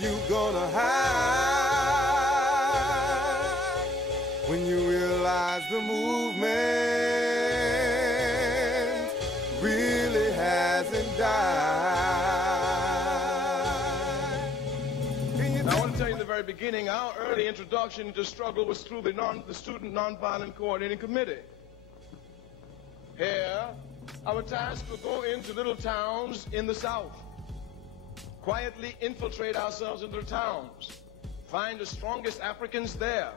you gonna hide when you realize the movement really hasn't died? I want to tell you in the very beginning, our early introduction to struggle was through the Student Nonviolent Coordinating Committee. Here, our task was to go into little towns in the South, quietly infiltrate ourselves into the towns, find the strongest Africans there,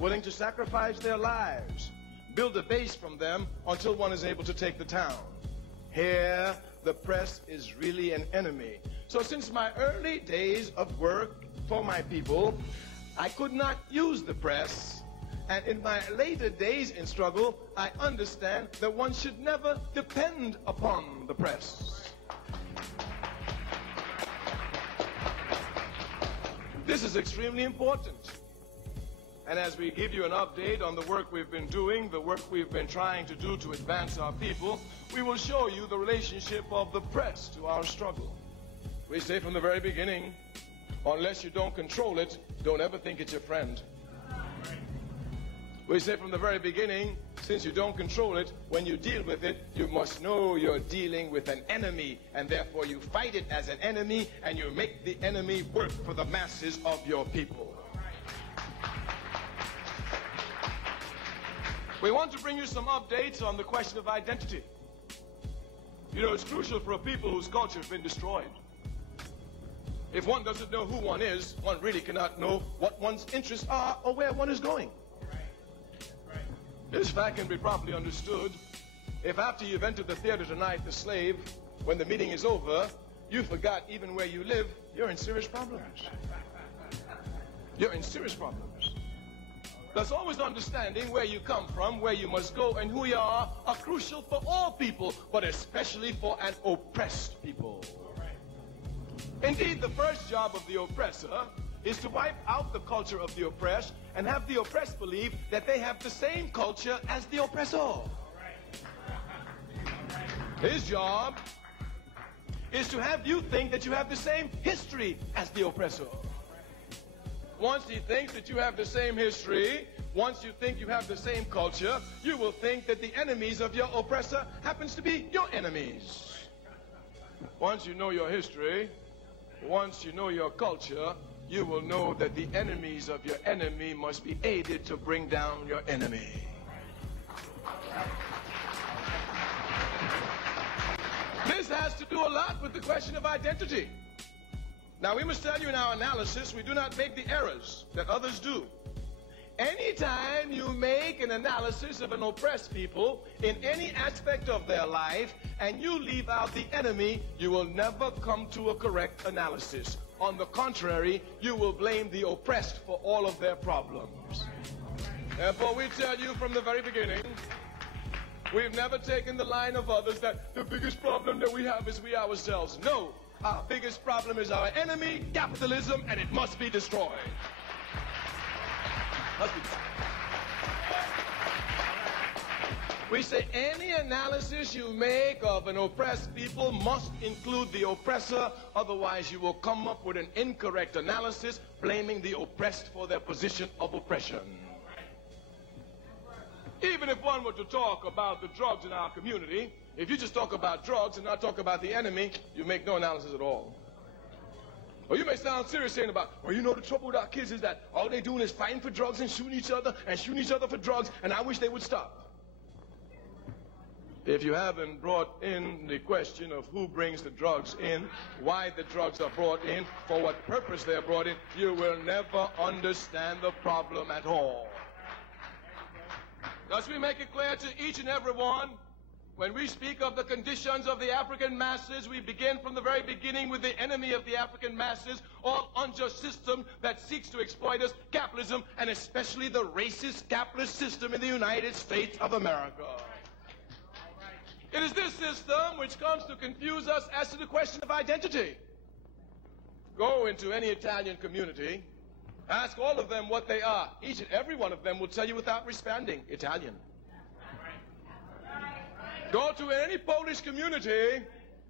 willing to sacrifice their lives, build a base from them until one is able to take the town. Here, the press is really an enemy. So since my early days of work for my people, I could not use the press. And in my later days in struggle, I understand that one should never depend upon the press. This is extremely important. And as we give you an update on the work we've been doing, the work we've been trying to do to advance our people, we will show you the relationship of the press to our struggle. We say from the very beginning, unless you don't control it, don't ever think it's your friend. We say from the very beginning, since you don't control it, when you deal with it, you must know you're dealing with an enemy, and therefore you fight it as an enemy, and you make the enemy work for the masses of your people. We want to bring you some updates on the question of identity. You know, it's crucial for a people whose culture has been destroyed. If one doesn't know who one is, one really cannot know what one's interests are or where one is going. This fact can be properly understood if after you've entered the theater tonight, the slave, when the meeting is over, you forgot even where you live, you're in serious problems. You're in serious problems. Thus, always understanding where you come from, where you must go, and who you are crucial for all people, but especially for an oppressed people. Indeed, the first job of the oppressor is to wipe out the culture of the oppressed and have the oppressed believe that they have the same culture as the oppressor. His job is to have you think that you have the same history as the oppressor. Once he thinks that you have the same history, once you think you have the same culture, you will think that the enemies of your oppressor happens to be your enemies. Once you know your history, once you know your culture, you will know that the enemies of your enemy must be aided to bring down your enemy. This has to do a lot with the question of identity. Now, we must tell you in our analysis, we do not make the errors that others do. Anytime you make an analysis of an oppressed people in any aspect of their life and you leave out the enemy, you will never come to a correct analysis. On the contrary, you will blame the oppressed for all of their problems. Therefore, we tell you from the very beginning, we've never taken the line of others that the biggest problem that we have is we ourselves. No, our biggest problem is our enemy, capitalism, and it must be destroyed. We say any analysis you make of an oppressed people must include the oppressor, otherwise you will come up with an incorrect analysis blaming the oppressed for their position of oppression. Even if one were to talk about the drugs in our community, if you just talk about drugs and not talk about the enemy, you make no analysis at all. Or you may sound serious saying about, well, you know, the trouble with our kids is that all they're doing is fighting for drugs and shooting each other for drugs, and I wish they would stop. If you haven't brought in the question of who brings the drugs in, why the drugs are brought in, for what purpose they're brought in, you will never understand the problem at all. Thus we make it clear to each and every one, when we speak of the conditions of the African masses, we begin from the very beginning with the enemy of the African masses, all unjust system that seeks to exploit us, capitalism, and especially the racist capitalist system in the United States of America. It is this system which comes to confuse us as to the question of identity. Go into any Italian community, ask all of them what they are. Each and every one of them will tell you without responding, Italian. Go to any Polish community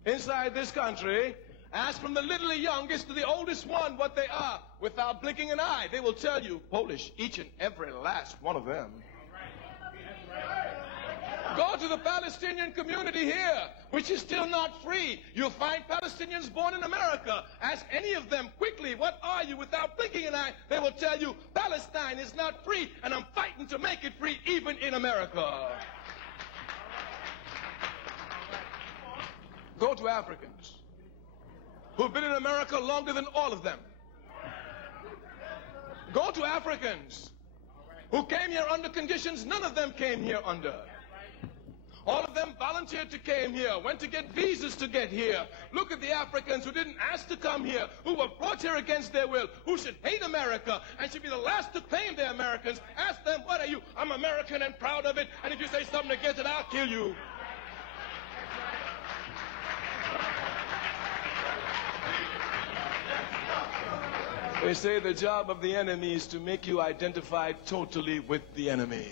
inside this country, Ask from the little youngest to the oldest one what they are without blinking an eye. They will tell you Polish, each and every last one of them. Go to the Palestinian community here, which is still not free. You'll find Palestinians born in America. Ask any of them quickly, what are you, without blinking an eye? They will tell you, Palestine is not free, and I'm fighting to make it free even in America. Go to Africans who've been in America longer than all of them. Go to Africans who came here under conditions none of them came here under. All of them volunteered to came here, went to get visas to get here. Look at the Africans who didn't ask to come here, who were brought here against their will, who should hate America and should be the last to claim they're Americans. Ask them, what are you? I'm American and proud of it, and if you say something against it, I'll kill you. They say the job of the enemy is to make you identify totally with the enemy.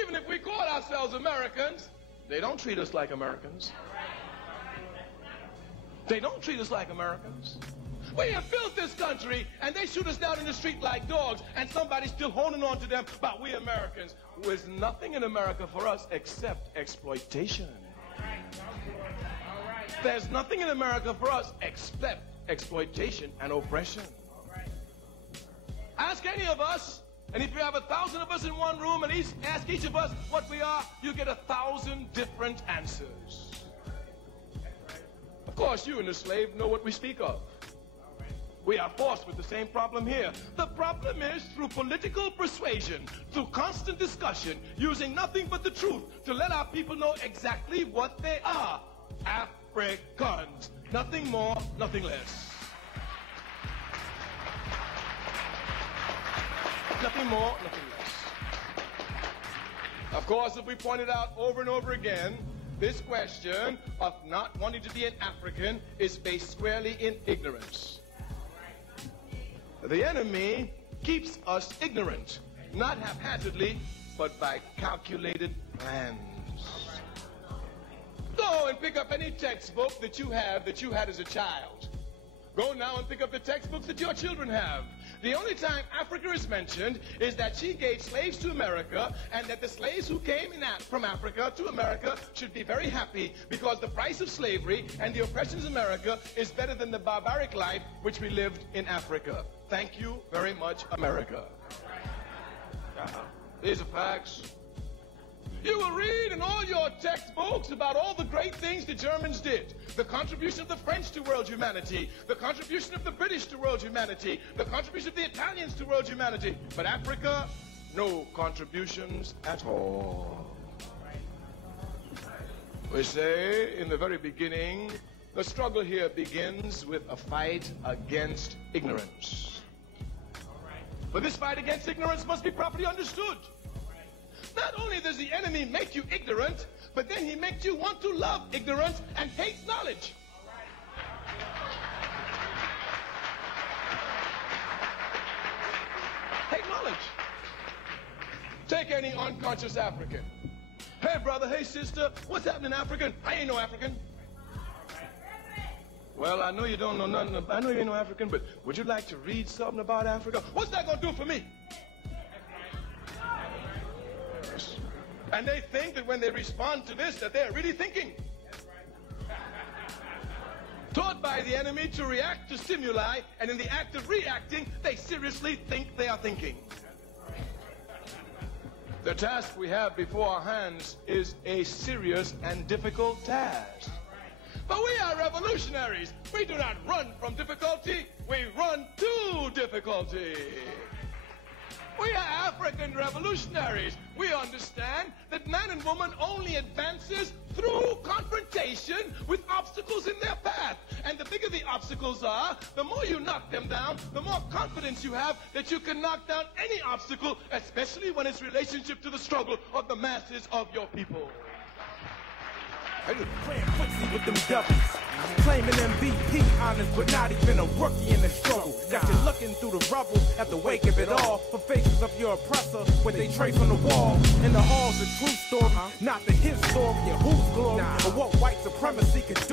Even if we call ourselves Americans, they don't treat us like Americans. They don't treat us like Americans. We have built this country, and they shoot us down in the street like dogs, and somebody's still holding on to them about we Americans. There's nothing in America for us except exploitation. There's nothing in America for us except exploitation and oppression. Ask any of us, and if you have 1,000 of us in one room and ask each of us what we are, you get 1,000 different answers. Of course, you and the slave know what we speak of. We are forced with the same problem here. The problem is through political persuasion, through constant discussion, using nothing but the truth to let our people know exactly what they are. Afrikans. Nothing more, nothing less. Nothing more, nothing less. Of course, as we pointed out over and over again, this question of not wanting to be an African is based squarely in ignorance. The enemy keeps us ignorant, not haphazardly, but by calculated plans. Go and pick up any textbook that you had as a child. Go now and pick up the textbooks that your children have. The only time Africa is mentioned is that she gave slaves to America, and that the slaves who came from Africa to America should be very happy because the price of slavery and the oppressions of America is better than the barbaric life which we lived in Africa. Thank you very much, America. These are facts. You will read in all your textbooks about all the great things the Germans did. The contribution of the French to world humanity. The contribution of the British to world humanity. The contribution of the Italians to world humanity. But Africa, no contributions at all. We say in the very beginning, the struggle here begins with a fight against ignorance. But this fight against ignorance must be properly understood. Not only does the enemy make you ignorant, but then he makes you want to love ignorance and hate knowledge. Hate knowledge. Take any unconscious African. Hey brother, hey sister, what's happening African? I ain't no African. Well, I know you don't know nothing. I know you ain't no African, but would you like to read something about Africa? What's that going to do for me? And they think that when they respond to this, that they're really thinking. Taught by the enemy to react to stimuli, and in the act of reacting, they seriously think they are thinking. The task we have before our hands is a serious and difficult task. But we are revolutionaries. We do not run from difficulty, we run to difficulty. We are African revolutionaries. We understand that man and woman only advances through confrontation with obstacles in their path. And the bigger the obstacles are, the more you knock them down, the more confidence you have that you can knock down any obstacle, especially when it's relationship to the struggle of the masses of your people. Playing footsie with them devils, claiming MVP honors, but not even a rookie in the struggle. Got you looking through the rubble at the wake of it all, for faces of your oppressor, what they trace on the wall. In the hall's a true story, not the his story or whose glory, or what white supremacy could do.